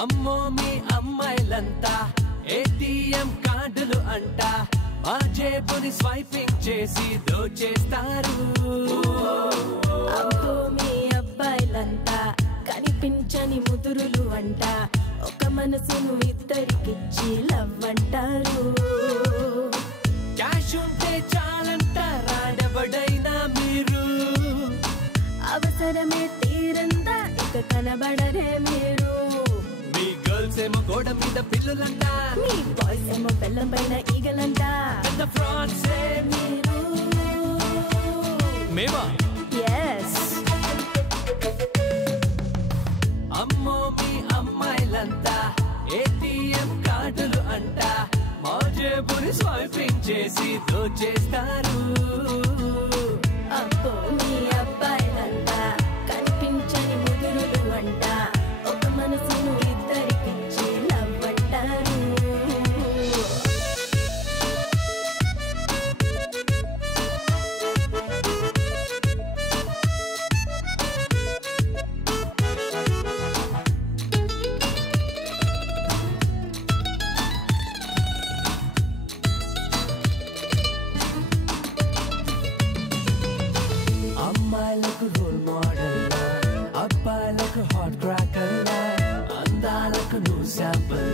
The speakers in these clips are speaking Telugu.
అమ్మో మీ అమ్మాయిలంతా ఏటీఎం కార్డులు అంట ఆ జేబుని స్వైపింగ్ చేసి దోచేస్తారు. అమ్మో మీ అబ్బాయిలంతా కనిపించని ముదురులు అంట ఒక మనసును ఇద్దరికిచ్చి లవ్ అంటారు. క్యాష్ ఉంటే చాలంటారాడబడైనా మీరు అవసరమే తీరందా ఇక కనబడరే మీరు. మీ గర్ల్స్ ఏమో గోడ మీద పిల్లులంట మీ బాయ్స్ ఏమో బెల్లం పైన ఈగలంట. పెద్ద ఫ్రాడ్స్ మీరు మేమా? yes అమ్మో మీ అమ్మాయిలంతా ఏటీఎం కార్డులు అంట మా జేబుని స్వైపింగ్ చేసి దోచేస్తారు. అబ్బో మీ అబ్బాయిలంతా కనిపించని ముదురులు అంట ఒక మనసును ఇద్దరికిచ్చి లవ్ అంటారు. అమ్మాయిలకు రోల్ మోడల్ అబ్బాయిలకు హాట్ క్రాకర్ అందాలకు నువ్వు శాంపుల్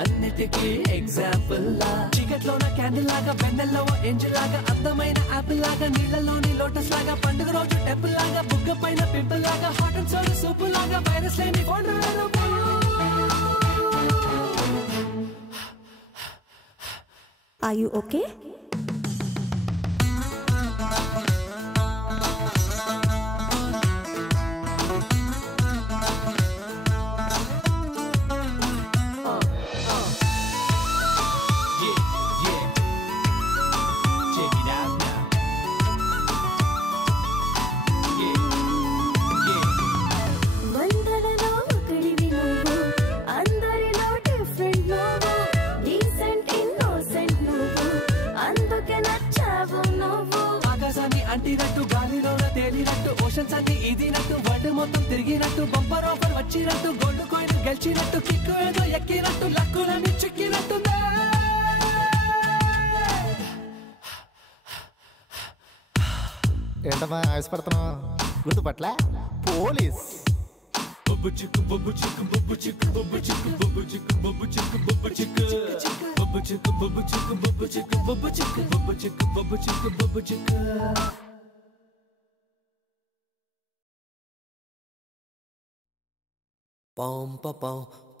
అన్నిటికీ ఎగ్జాంపుల్ చీకట్లోన క్యాండిల్ లాగా వెన్నెల్లో ఏంజల్ లాగా అందమైన యాపిల్ లాగా నీళ్ళలోని లోటస్ లాగా పండుగ రోజు టెంపుల్ లాగా బుగ్గ పైన పింపుల్ లాగా హాట్ అండ్ సోల్ సూపు లాగా వైరస్ లేని Are you okay? అంటినట్టు గాలిలోన తేలినట్టు ఓషన్స్ అన్ని ఇదినట్టు వరల్డ్ మొత్తం తిరిగినట్టు బంపర్ ఆఫర్ వచ్చినట్టు గోల్డ్ కాయిన్ గెలిచినట్టు కిక్కు ఏదో ఎక్కినట్టు లక్కులన్నీ చిక్కినట్టు. ఏంటమ్మా ఆశపడుతున్నావు? గుర్తుపట్ల పోలీస్ బొబ్బు చిక్కు బొబ్బు చిక్కు బొబ్బు చిక్కు బొబ్బు చిక్కు బొబ్బు చిక్కు బొబ్బు చిక్కు బొబ్బు చిక్కు బొబ్బు చిక్కు బొబ్బు చిక్కు బొబ్బు చిక్కు బొబ్బు చిక్కు బొబ్బు చిక్కు బొబ్బు చిక్కు బొబ్బు చిక్కు. Pom pom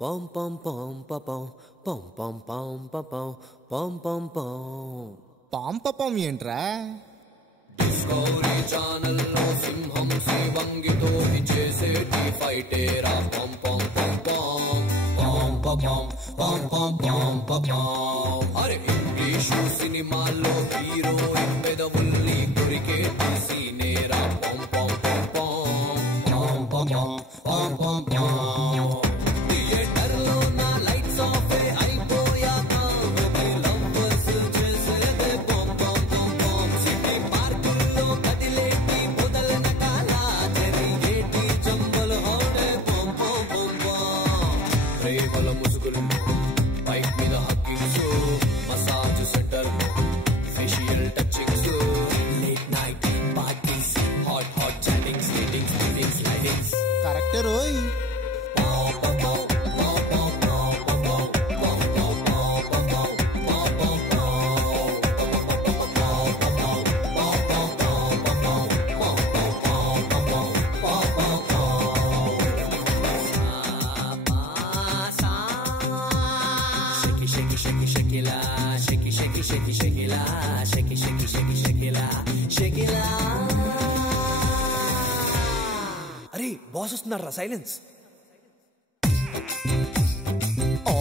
pom pom pom pom pom pom pom pom pom pom pom పాంపం ఏంట్రా? డిస్కవరీ ఛానల్లో సింహం శ్రీవంగితో చేసేటి ఫైటేరా పం పం పం పం పం పం పం పం పం పం. అరే ఇంగ్లీషు సినిమాల్లో హీరోయిన్ పెదవుల్ని కొరికేటి సీనేరా పం పం పం పం పం పం పం పం. థియేటర్లో నా లైట్స్ ఆఫ్ అయిపోయాక లవ్వర్స్ చేసేదే పం పం పం పం. సిటీ పార్కుల్లో కదిలేటి మొదలైన కాలా జరిగేటి జంబలు హౌడే పం పం పం పం. ప్రేమల ముసుగులు బైక్ మీద huggings massage centre facial touchings late night parties hot hot chattings meetings meetings lightings. కరెక్టే రోయ్. అరే బాస్ వస్తున్నారా? సైలెన్స్.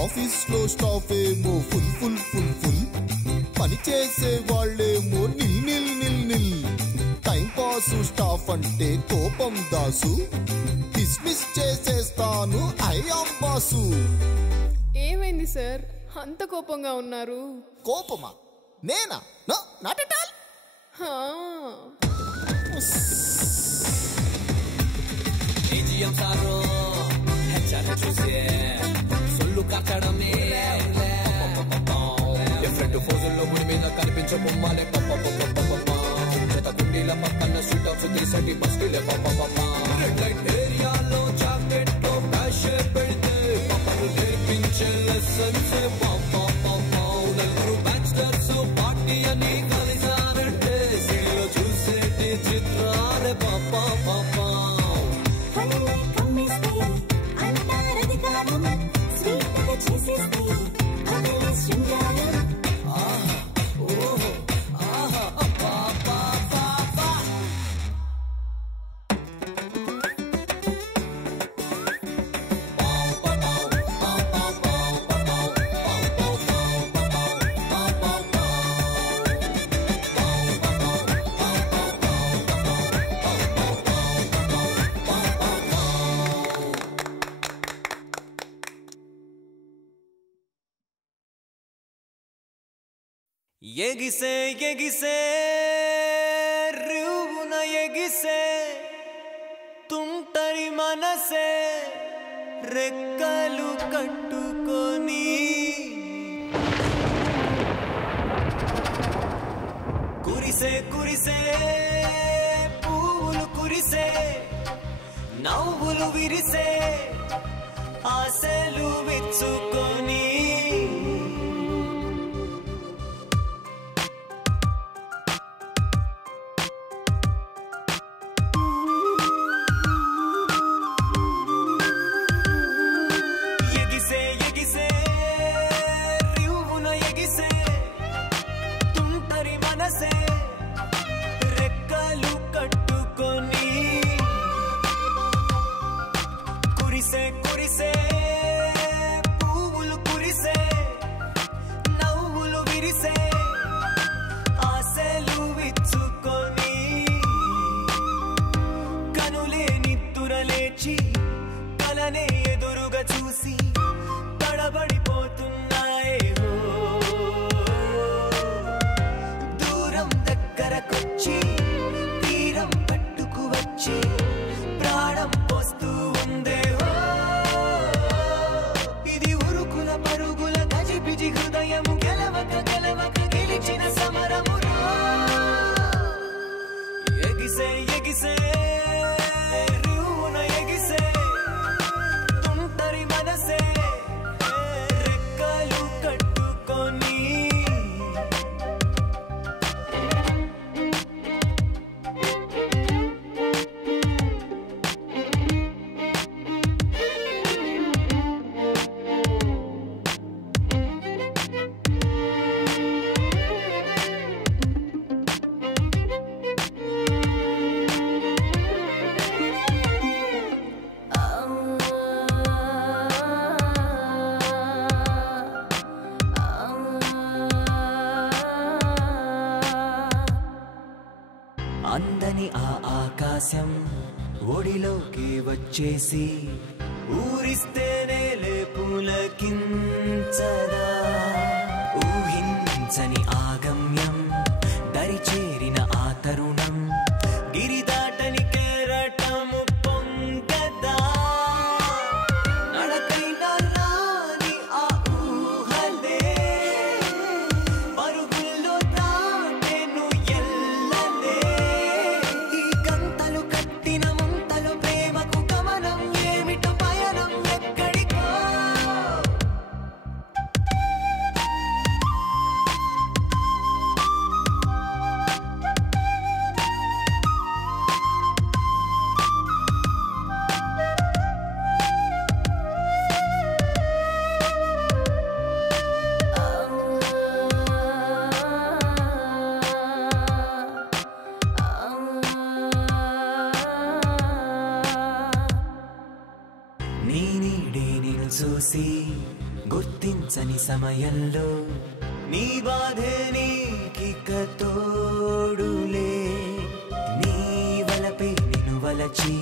ఆఫీస్ లో స్టాఫ్ ఏమో ఫుల్ ఫుల్ ఫుల్ ఫుల్, పని చేసే వాళ్ళేమో nil nil nil nil. Time pass staff అంటే కోపం దాసు, డిస్మిస్ చేసేస్తాను ఐ యామ్ బాసు. ఏమైంది సార్? అంత కోపంగా ఉన్నారు? కోపమా? నేనా? No, not at all. చూసే సొల్లు కాచడమే డిఫరెంట్ ఫోజుల్లో ముడి మీద కనిపించే బొమ్మలే చేత కుండీల పక్కన స్వీట్ హౌస్ తీసటి బస్కిలే రెడ్ లైట్ ఏరియాలో జాకెట్ లో ఫ్లాష్ పెడితే పప్పలు నేర్పించే లెసన్స్ నలుగురు బ్యాచ్లర్స్ పార్టీ అని కలిసారంటే సిడిలో చూసేటి చిత్రాలే పాపా పాపా ఎగిసే ఎగిసే రూన ఎగిసే తుంటరి మనసే రెక్కలు కట్టుకొని కురిసే కురిసే పువ్వులు కురిసే నవ్వులు విరిసే ఆశలు విచ్చుకొని రెక్కలు కట్టుకొని కురిసే కురిసే పువ్వులు కురిసే నవ్వులు విరిసే ఆశలు విచ్చుకొని కనులే నిద్దురలేచి కలనే ఎదురుగా చూసి తడబడిపోతున్నాయే దగ్గరకొచ్చి తీరం పట్టుకు వచ్చి ప్రాణం పోస్తూ ఉందే ఇది ఉరుకుల పరుగుల గజిబిజి హృదయము గెలవక గెలవక గెలిచిన సమరమురా ఎగిసే ఎగిసే రూన ఎగిసే తుంటరి మనసే రెక్కలు కట్టుకొని అందని ఆ ఆకాశం ఒడిలోకి వచ్చేసి ఊరిస్తేనే లేపులకించదా ఊహించని ఆగమ్యం దరి చేరిన ఆ తరుణం గిరిదాటని కేరటము పొంగదా నడకైనా రాని ఆ ఊహలే పరుగుల్లో దాటెను ఎల్లలే ఈ గంతలు కట్టిన ముంతలు ప్రేమకు గమనం ఏమిటో పయనం ఎక్కడికో నీ నీడే నిన్ను చూసి గుర్తించని సమయంలో నీ బాధే నీకిక తోడులే నీ వలపే నిన్ను వలచి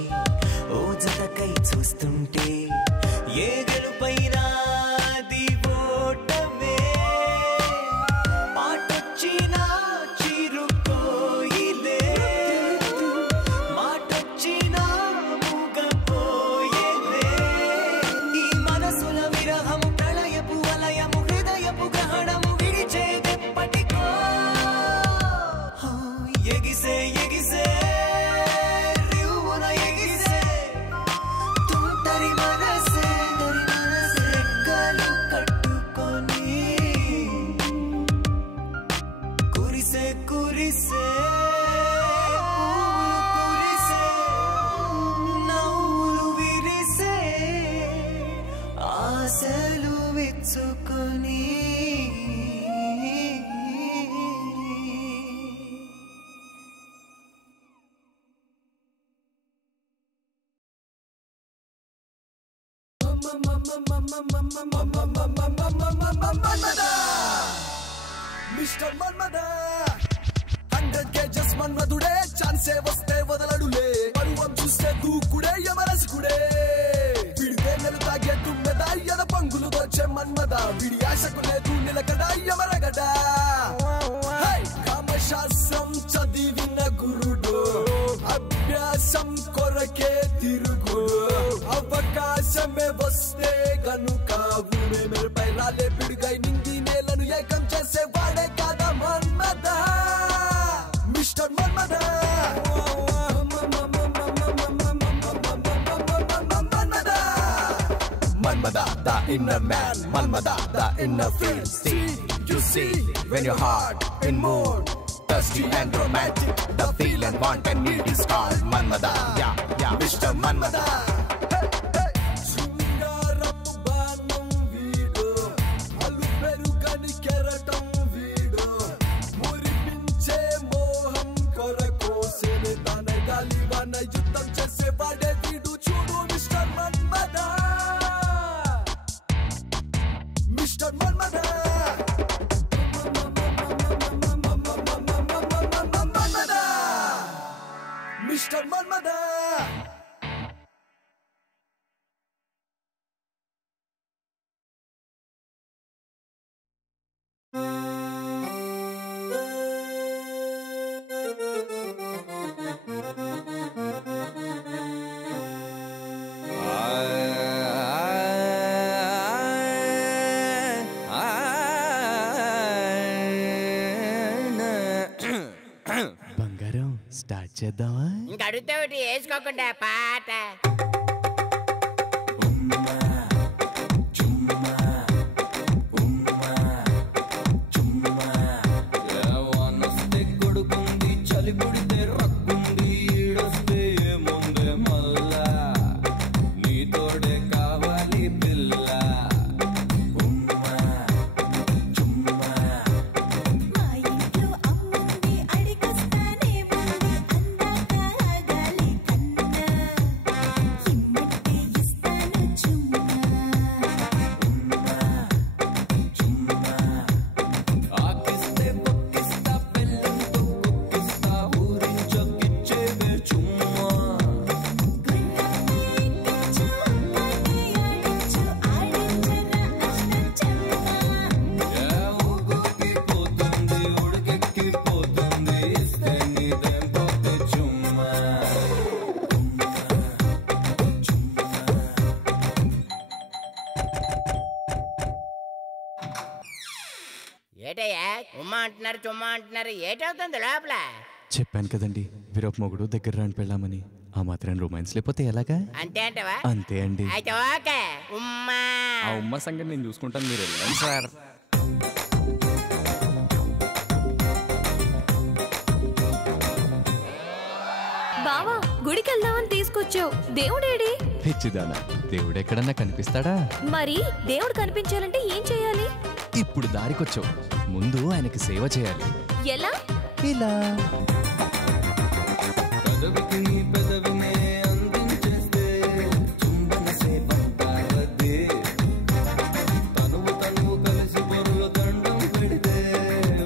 ఓ జతకై చూస్తుంటే ఏ గెలుపైనా ది ఓటమే మిస్టర్ మన్మద 100 కేజెస్ మన్మధుడే ఛాన్సే వస్తే వదలడులే పరువం చూస్తే దూకుడే యమరసకుడే విడితే నెలు తాగే తుమ్మెద ఎద పంగులు దోచే మన్మద విడి ఆశకు లేదు నిలకడ యమరగడ కామశాస్త్రం చదివిన గురుడు అభ్యాసం కొరకే తిరుగుడు అవకాశమే వస్తే గనుక ఊరే మెరుపై రాలే పిడుగై నింగి నేలను ఏకం చేసే వాడే కాదా Manmadha mister Manmadha Manmada, the inner man, Manmada, the inner feel. See, you see, when your heart in mood, thirsty and romantic, the feel and want and need is called Manmada. Yeah, yeah, Mr. Manmada. Shringarapu banam veedu, alu perugani keratam veedu, muripinche moham korakosene tane galivana yuddham chese vade veedu chudu Mr. Manmada. Mr. Manmada Mr. Manmada బంగారం స్టార్ట్ చేద్దామా? ఇంకా అడిగితే ఒకటి వేసుకోకుండా పాట కొడుకుంది చలి పుడితే రక్కుంది ఈడొస్తే ముందే మల్లా నీతోడే కావాలి పిల్ల ఏటయ్యా ఉమ్మా అంటున్నారు చుమ్మా అంటున్నారు ఏటవుతుంది లోపల? చెప్పాను కదండి విరూప్ మొగుడు దగ్గర రాని పెళ్ళామని. ఆ మాత్రం రొమాన్స్ లేకపోతే ఎలాగా? అంతే అంటవా? అంతే అండి. అయితే ఓకే ఉమ్మా. ఆ ఉమ్మ సంగతి నేను చూసుకుంటాను, మీరు వెళ్ళండి సార్. బావా గుడికి వెళ్దామని తీసుకొచ్చావు, దేవుడేడి? పిచ్చిదానా, దేవుడు ఎక్కడన్నా కనిపిస్తాడా? మరి దేవుడు కనిపించాలంటే ఏం చేయాలి? ఇప్పుడు దారికొచ్చావు, ముందు ఆయనకి సేవ చేయాలి. ఎలా? ఇలా పెదవికి పెదవినే అందించేస్తే చుంబన సేవంతారదే తనువు తనువు కలిసి పొరులు దండం పెడితే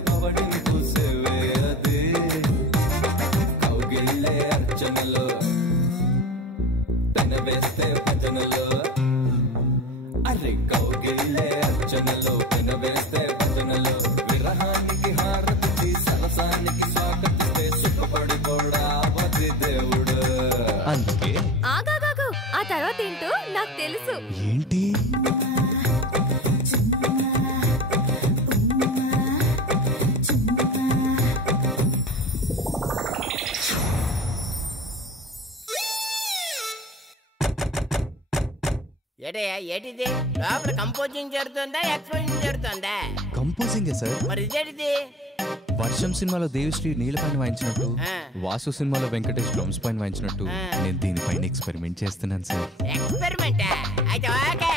పవడింపు సేవే అదే కౌగిళ్ళే అర్చనలో తన వేస్తే భజనలో అరే కౌగిళ్ళే అర్చనలో తన వేస్తే భజనలో విరహానికి హారతి సరసానికి స్వాగతిస్తే సుఖపడిపోడా దేవుడు. అందుకే ఆగాగాగు, ఆ తర్వాత ఏంటో నాకు తెలుసు. ఏంటి? ఏటయ్యా ఏటిది? లోపల కంపోజింగ్ జరుగుతుందా ఎక్స్పోజింగ్ జరుగుతుందా? కంపోజింగే సార్. మరి ఇదేటిది? వర్షం సినిమాలో దేవిశ్రీ నీళ్ళ పైన వాయించినట్టు, ఆ. వాసు సినిమాలో వెంకటేష్ డ్రమ్స్ పైన వాయించినట్టు ఆ. నేను దీనిపైన ఎక్స్పెరిమెంట్ చేస్తున్నాను సార్. ఎక్స్పెరిమెంటా? అయితే ఓకే.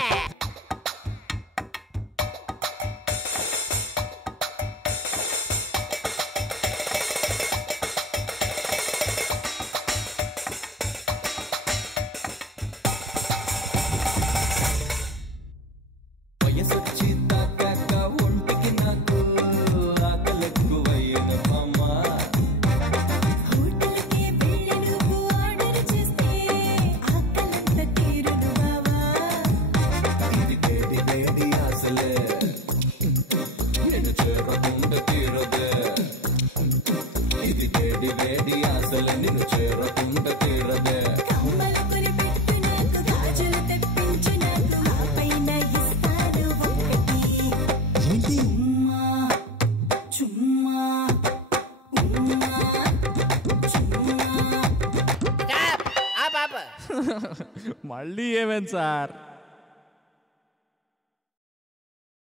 మళ్ళీ ఏమేం సార్?